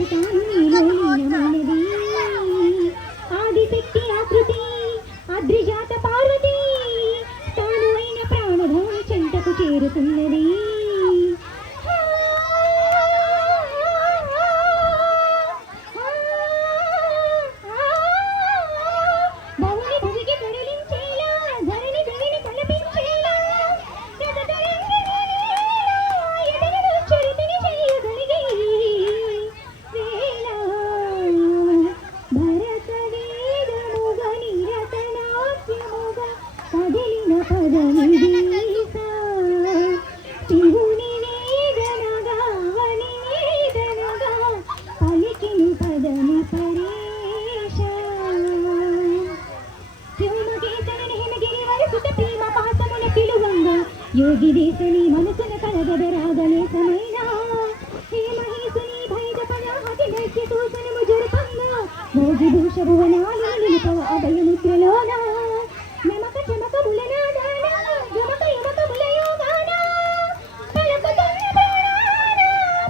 అచ్యుతాన్ని లీనమైనది ఆదిశక్తి ఆకృతి అద్రిజాత పార్వతి తాను అయిన ప్రాణభూమి చెంతకు చేరుతున్నది యోగి దేశని మనసున కలగదరాగలే సమయనా హే మహేశుని భైద పదాహతి నైత్య సూచనము జరుపంగా భోగి భూష భువనాలు నిలుపవ అభయముద్రలోన నమక చమక ములనాదాన గమక యమక ములయోగాన పలకుతున్న ప్రాణాన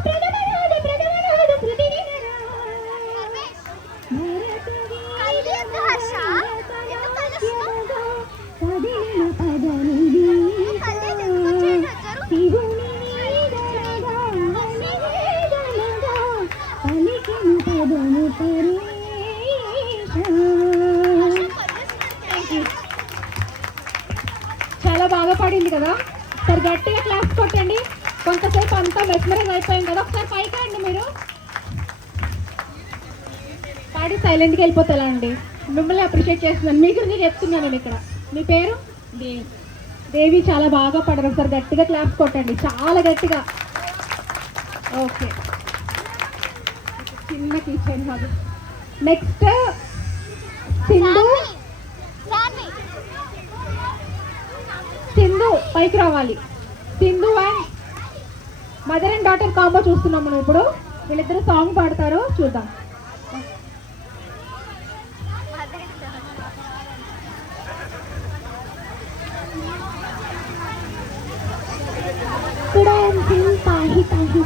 ప్రథమనాద కృతి విననా కదిలిన పదనిది చాలా బాగా పాడింది కదా. ఒకసారి గట్టిగా క్లాస్ కొట్టండి. కొంతసేపు అంతా మెస్మరైజ్ అయిపోయింది కదా. ఒకసారి పైకి రండి. మీరు పాడి సైలెంట్గా వెళ్ళిపోతా అండి. మిమ్మల్ని అప్రిషియేట్ చేస్తున్నాను. మీ గురించి చెప్తున్నాను నేను ఇక్కడ. మీ పేరు దేవి. దేవి చాలా బాగా పాడారు. ఒకసారి గట్టిగా క్లాస్ కొట్టండి, చాలా గట్టిగా. ఓకే, చిన్న కిచెన్ కాదు. నెక్స్ట్ సింధు. సింధు పైకి రావాలి. Sindhu and mother and daughter combo చూస్తున్నాం మనం ఇప్పుడు. వీళ్ళిద్దరు సాంగ్ పాడతారు, చూద్దాం. పాహి పాహి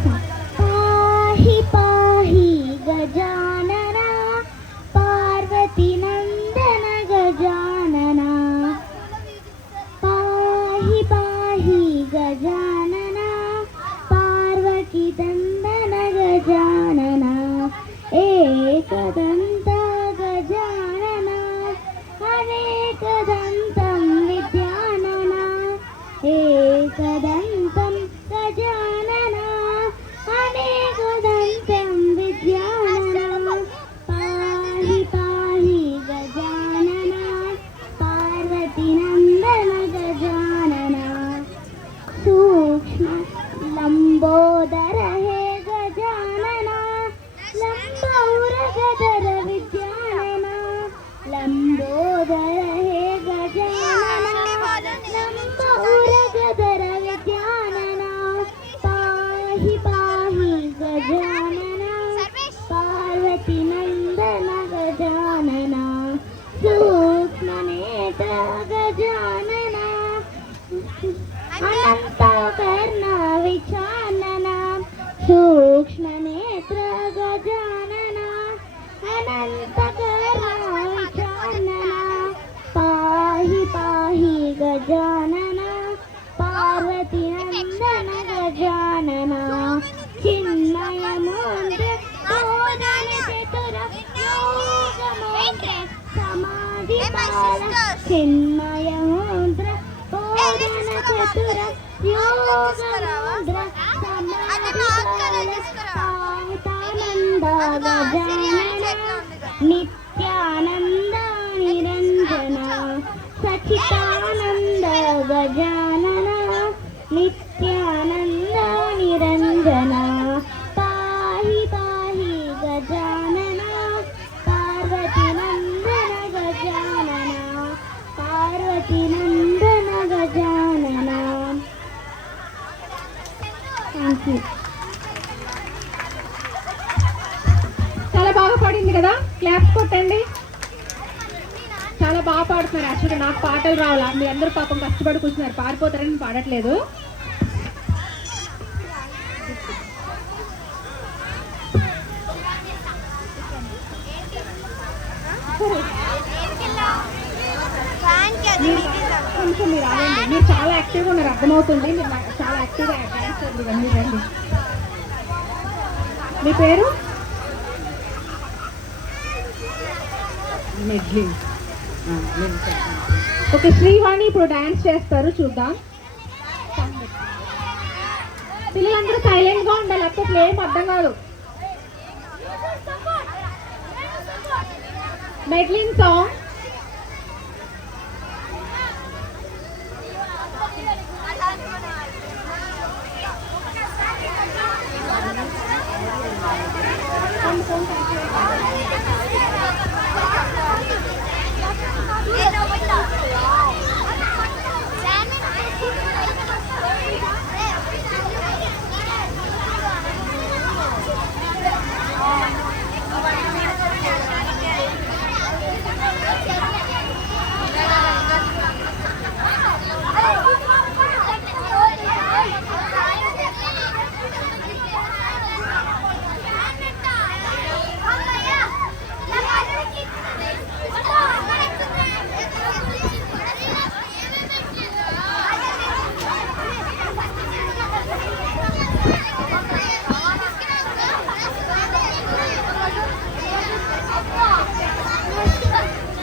పాహి పాహి గజానన పార్వతి నందన గజానన పాహి పాహి గజానన పార్వతి నందన గజానన ఏకదంత గజానన అనేకదంతం విద్యానన ఏకదంతం గజానన అనేకదంతం విద్యానన పాహి పాహి గజానన పార్వతి నందన గజానన సూక్ష్మ లంబోదర హే గజానన లంబౌరగదర విద్యానన లంబోదర హే గజానన లంబౌరగదర విద్యానన పాహి పాహి గజానన పార్వతి నందన గజానన సూక్ష్మనేత్ర గజానన అనంతకర్ణ విచానన సూక్ష్మనేత్ర గజానన అనంతకర్ణ విచానన పాహి పాహి గజానన పార్వతి నందన గజానన చిన్మయమూర్తి బోధన చతుర యోగమూర్తి సమాధి పాల చిన్మయమూర్తి బోధన చతుర యోగమూర్తి సమాధి పాల సాహితానంద గజానన నిత్యానంద నిరంజన సచితానంద గజానన నిత్యానంద నిరంజన పాహి పాహి గజానన పార్వతి నందన గజానన పార్వతి నందన గజానన. Thank you. చాలా బాగా పాడింది కదా, క్లాప్స్ కొట్టండి. చాలా బాగా పాడుతున్నారు. యాక్చువల్గా నాకు పాటలు రావాలా, మీ అందరూ పాపం కష్టపడి కూర్చున్నారు, పారిపోతారని పాడట్లేదు. సరే కొంచెం మీరు ఆగండి. మీరు చాలా యాక్టివ్గా ఉన్నారు, అర్థమవుతుంది. మీరు చాలా యాక్టివ్గా డ్యాన్స్ చేస్తారు. మీరు రండి. మీ పేరు? ఓకే, శ్రీవాణి ఇప్పుడు డ్యాన్స్ చేస్తారు, చూద్దాం. పిల్లలందరూ సైలెంట్ గా ఉండాలి, అప్పుడు ఏం అర్థం కాదు. మెడ్లిన్ సాంగ్.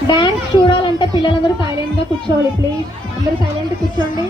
డాన్స్ చూడాలంటే పిల్లలందరూ సైలెంట్ గా కూర్చోవాలి, ప్లీజ్. అందరూ సైలెంట్ కూర్చోండి.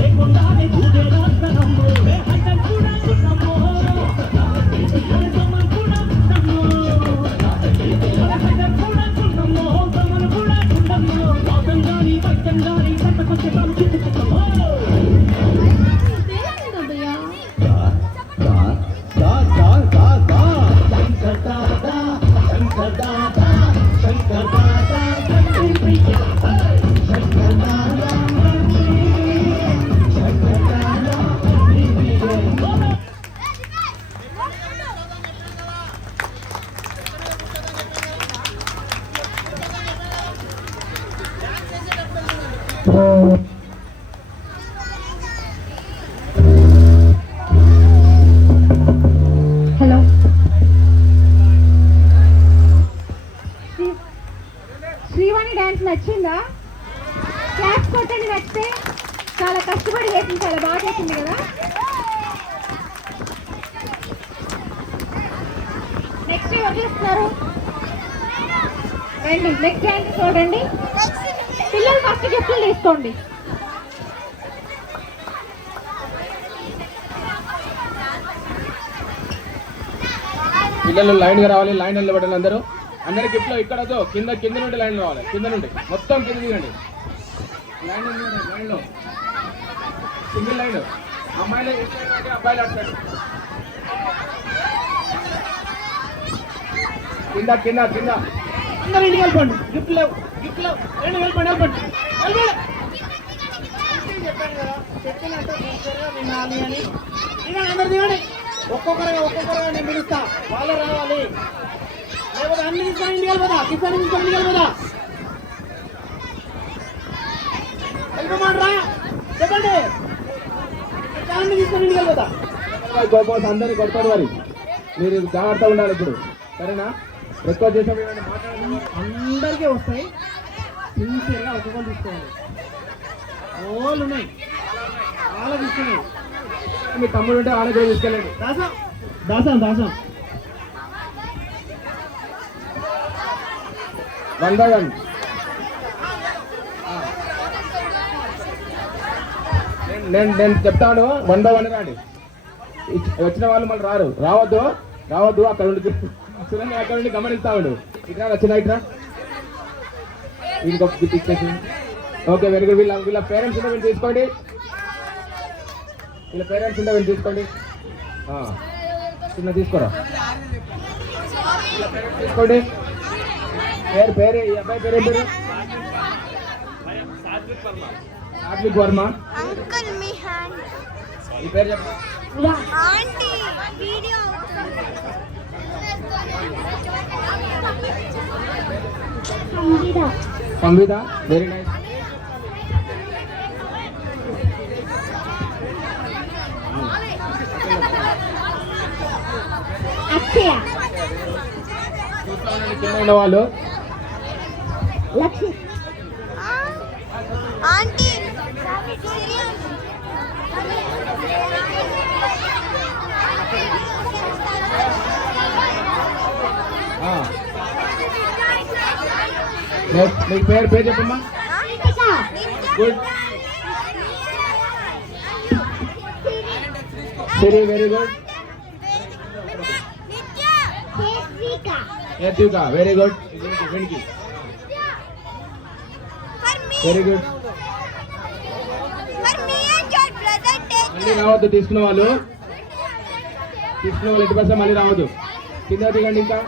లేకుండా నచ్చిందా? క్లాప్స్ కొట్టండి నచ్చితే. చాలా కష్టపడి చేసింది, చాలా బాగా చేసింది కదా. నెక్స్ట్ ఎవరు చేస్తున్నారు? రండి, నెక్స్ట్ ర్యాంక్ చూడండి. పిల్లలు ఫస్ట్ గిఫ్ట్లు తీసుకోండి. పిల్లలు లైన్ గా రావాలి, లైన్ నిలబడాలి. అందరూ గిఫ్ట్లో ఇక్కడ కింద కింద నుండి లైన్ రావాలి. కింద నుండి మొత్తం కింద దిగండి. లైన్లో సింగిల్ లైన్. అమ్మాయిలు అబ్బాయిలు అట్టాడు. కింద కింద కింద అందరూ ఇంటికి వెళ్ళిపోండి. గిఫ్ట్ లేవు వెళ్ళిపోండి. చెప్పాను కదా, చెప్పినట్టు వినాలి అని. అందరు దిగండి. ఒక్కొక్కరుగా నేను పిలుస్తా, వాళ్ళు రావాలి. లేకపోతే అన్ని తీసుకొని ఇంటికి వెళ్ళిపోదా, కిసాన్ తీసుకొని ఇంటికి వెళ్ళిపోదా. వెళ్ళిపోమంటారా చెప్పండి. కిసాన్ తీసుకొని ఇంటికి వెళ్ళిపోతా. గోపాస్ అందరినీ కొడతాడు. మరి మీరు జాగ్రత్తగా ఉండాలి ఇప్పుడు, సరేనా? ఎక్కువ చేసే అందరికీ వస్తాయి. సిన్సియర్గా ఒక్కొక్కరు తీసుకోవాలి. ఓళ్ళు ఉన్నాయి, చాలా తీసుకున్నాయి. మీ తమ్ముడు ఉంటే వాళ్ళకి కూడా తీసుకెళ్ళండి. దాసం 1 by 1. నేను చెప్తాను, 1 by 1 రాండి. వచ్చిన వాళ్ళు మళ్ళీ రావద్దు. అక్కడ ఉండి సురంగా అక్కడ నుండి గమనిస్తా ఉండు. ఇట్రా వచ్చిన ఇట్రా. ఇంకొక గిఫ్ట్ ఇచ్చేసి. Okay, very good. వీళ్ళ పేరెంట్స్ ఉంటే వీళ్ళు తీసుకోండి. చిన్న తీసుకోరా. తీసుకోండి. పేరు ఈ అబ్బాయి పేరు ఏంటి? సాత్విక్ వర్మ. అంకుల్ మీ హ్యాండ్. ఈ పేరు చెప్పు. Aunty video. Samvitha. Very nice. Akshaya. కింద వాళ్ళు లక్ష్మి. ఆంటీ మీకు పేరు చెప్పమ్మా. Good. Siri. Very good. Yatvika. Very good. వెనికి. Very good. మళ్ళీ రావద్దు. తీసుకున్న వాళ్ళు ఎట్టి పర్సెంట్ మళ్ళీ రావద్దు. కింద దిగండి. ఇంకా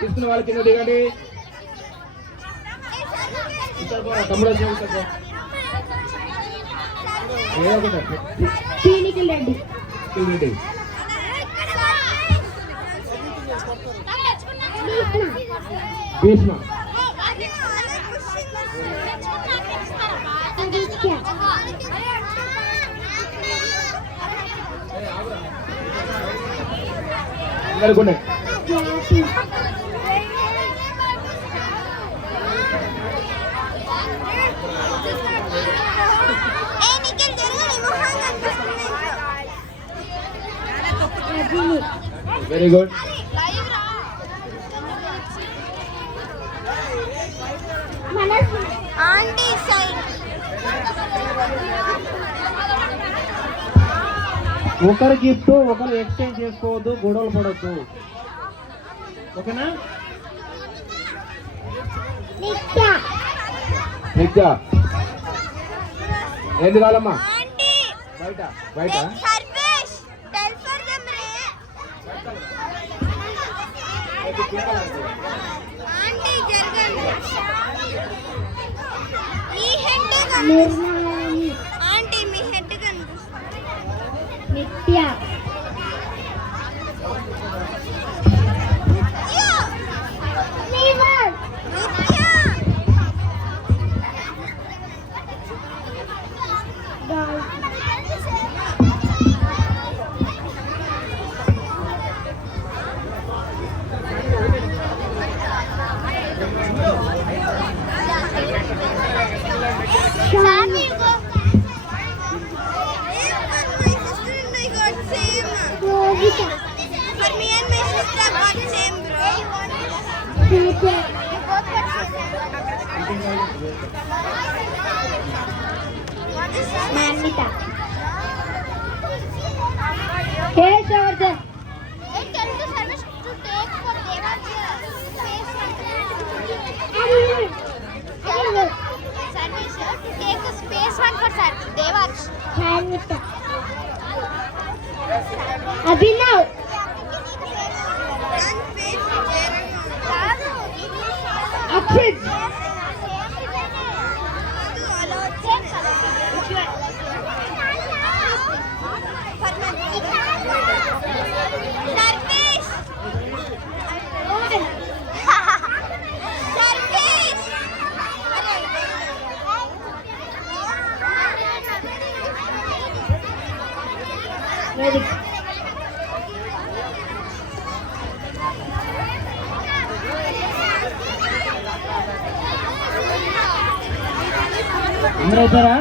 తీసుకున్న వాళ్ళు కింద దిగండి. తమ్ముడు ఏదో ఒకటి. భీష్మ. అందరికీ వెరీ గుడ్. Aunty side. ఒకరి గిఫ్ట్ ఒకరు ఎక్స్చేంజ్ చేసుకోవద్దు, గొడవలు పడద్దు. ఓకేనా? నిత్య. ఏంది కావాలమ్మా? బయట ఆంటీ మీ హెడ్ కనిపిస్తుంది. నిత్య. Manmita. Keshavardhan. Tell the service to take for Devar's space service to take the space one for Devar's. Abhinav. Akshit. Ready. అందరూ అవుతారా?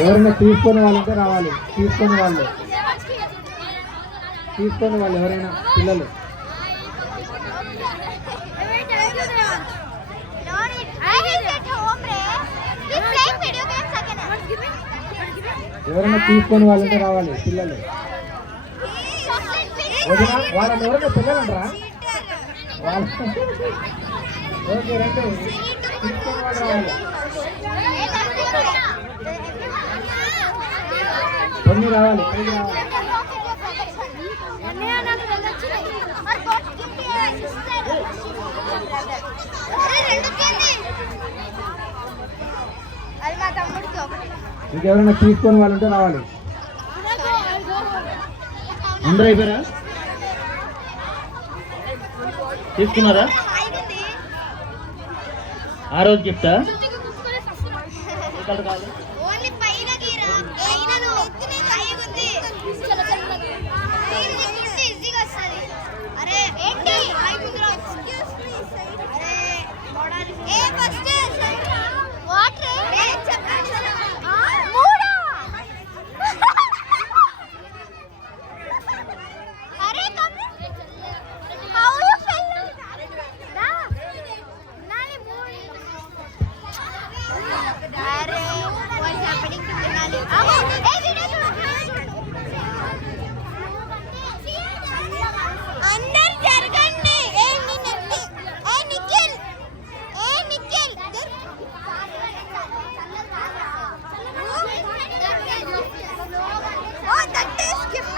ఎవరైనా తీసుకొని వాళ్ళంటే రావాలి. తీసుకొని వాళ్ళు ఎవరైనా పిల్లలు. ఎవరైనా తీసుకొని వాళ్ళంటే రావాలి పిల్లలు. వదినా వాళ్ళని ఎవరైనా పిల్లలు అంటారా? వాళ్ళు ఓకే రండి, తీసుకొని వాళ్ళు రావాలి. కొన్ని రావాలి, పైకి రావాలి. అది మా తమ్ముడికి ఒకటి. ఇంకెవరైనా తీసుకొని వాళ్ళంటే రావాలి. అందరూ అయిపోయారా? తీసుకున్నారా? ఆ రోజు గిఫ్టా? ఓన్లీ పైన గీరా పైన ఉంది ఈజీగా వస్తుంది. అరే ఏంటి అరే ఏ ఫస్ట్ వాటర్ మూడా అరే కమ్ హౌ యు ఫెల్ దా నాని మూడు అరే వాట్స్ హ్యాపెనింగ్ టు నాని ఏ వీడియో చూడు అందరూ జరగండి. ఏ నిన్నెత్తి ఏ Nikhil oh that is gift.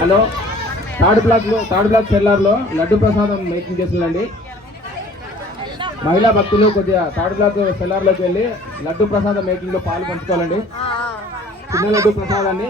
Hello, third block సెల్లార్లో లడ్డు ప్రసాదం మేకింగ్ చేస్తుందండి. మహిళా భక్తులు కొద్దిగా థర్డ్ బ్లాక్ సెల్లార్లోకి వెళ్ళి లడ్డు ప్రసాదం మేకింగ్లో పాలు పంచుకోవాలండి. చిన్న లడ్డు ప్రసాదాన్ని